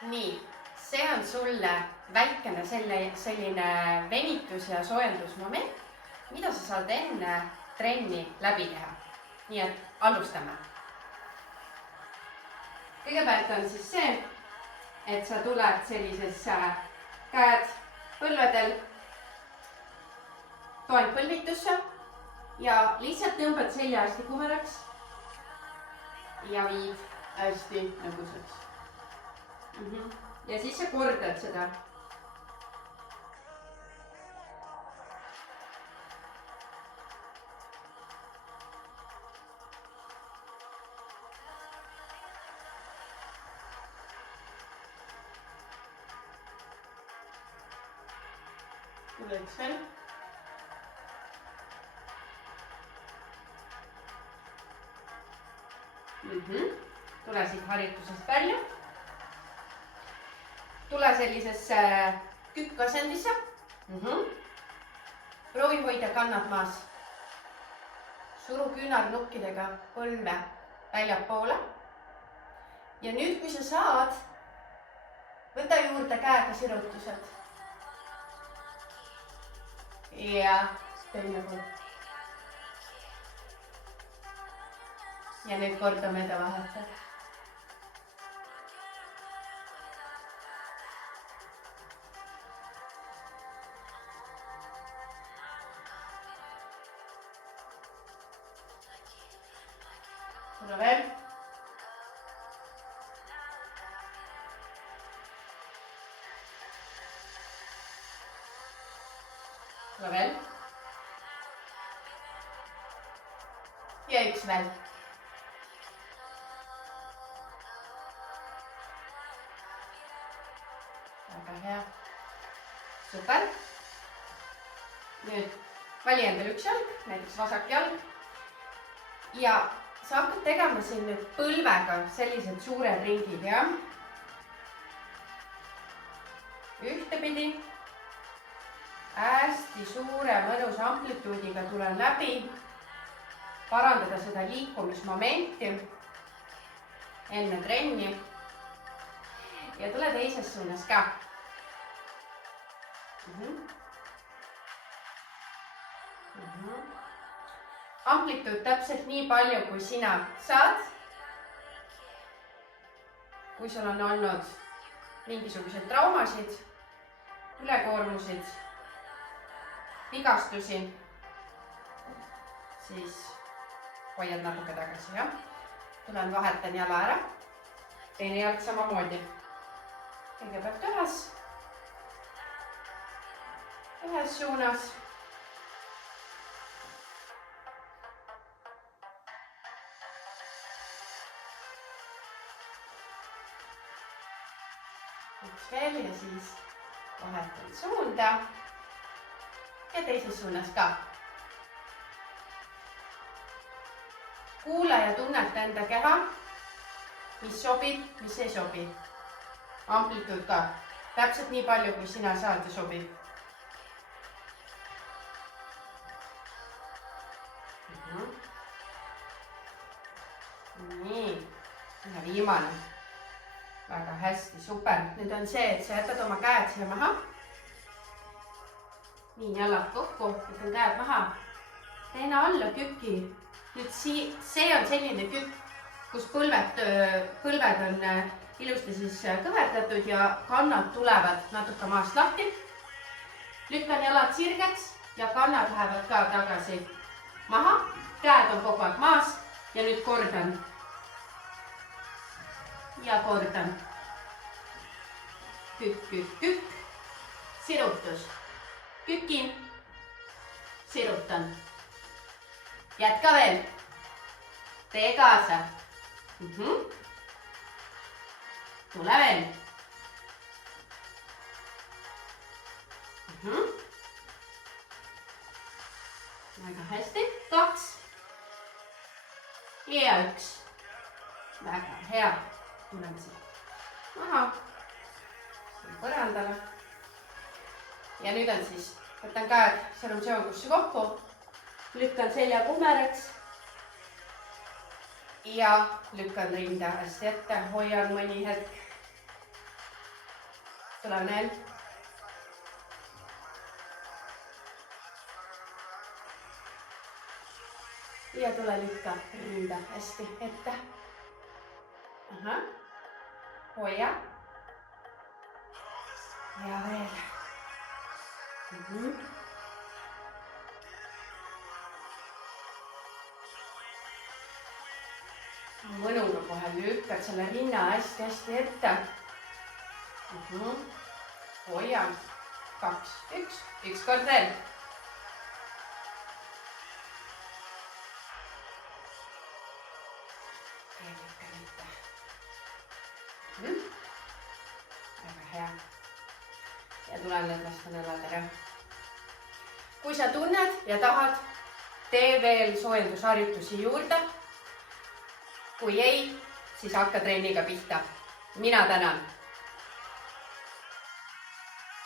Nii, see on sulle väikene selline venitus- ja soojendusmoment, mida sa saad enne trenni läbi teha. Nii et alustame. Kõigepealt on siis see, et sa tuled sellisesse käed põlvedel, toend põlvitusse ja lihtsalt tõmbad selja hästi kumeraks ja viid hästi lõbusaks. Ja siis sa kordad seda. Tuleks veel. Tule siit harjutusest välja. Tule sellisesse kükkasendisse. Proovi hoida kannad maas. Suru küünarnukkidega põlve väljapoole. Ja nüüd, kui sa saad, võta juurde käega sirutused. Ja teine pool. Ja nüüd kordame ta vahetada. Tule veel. Tule veel. Ja üks veel. Väga hea. Super. Nüüd vali endale üks jalg, näiteks vasak jalg. Ja sa hakkad tegema siin nüüd põlvega sellised suured ringid, jah? Ühtepidi. Hästi suure mõnus amplituudiga tulen läbi. Parandada seda liikumismomenti enne trenni. Ja tule teises suunas ka. Amplituud täpselt nii palju, kui sina saad. Kui sul on olnud mingisugused traumasid, ülekoormusid, vigastusi, siis hoiad natuke tagasi, jah? Tulen vahetan jala ära. Teine jalg samamoodi. Kõigepealt ühes suunas. Üks veel ja siis vahetan suunda ja teises suunas ka. Kuula ja tunneta enda keha, mis sobib, mis ei sobi. Amplituud ka. Täpselt nii palju, kui sina saad ja sobib. Nii, ja viimane. Väga hästi, super. Nüüd on see, et sa jätad oma käed siia maha. Niin jalad kokku, võtan käed maha. Teine alla küki. Nüüd see on selline kükk, kus põlved on ilusti siis kõverdatud ja kannad tulevad natuke maast lahti. Lükkan jalad sirgeks ja kannad lähevad ka tagasi maha. Käed on kogu aeg maas ja nüüd kordan. Ja kordan. Kükk, kükk, kükk. Sirutus. Kükin. Sirutan. Jätka veel. Tee kaasa. Tule veel. Väga hästi. 2. Ja 1. Väga hea. Tuleme siit maha. Põrandale. Ja nüüd on siis, võtan käed sõrmsööngusse kokku. Lükkan selja kumeraks. Ja lükkan rinde hästi ette. Hoian mõni hetk. Tule veel. Ja tule lükka rinda hästi ette. Ahah. Hoia. Ja veel. Mõnuga kohe lükkad selle rinna hästi ette. Hoia. 2, 1. Üks kord veel. Väga hea. Ja tulen nüüd vastu nõladele. Kui sa tunned ja tahad, tee veel soojendusharjutusi juurde. Kui ei, siis hakka trenniga pihta. Mina tänan.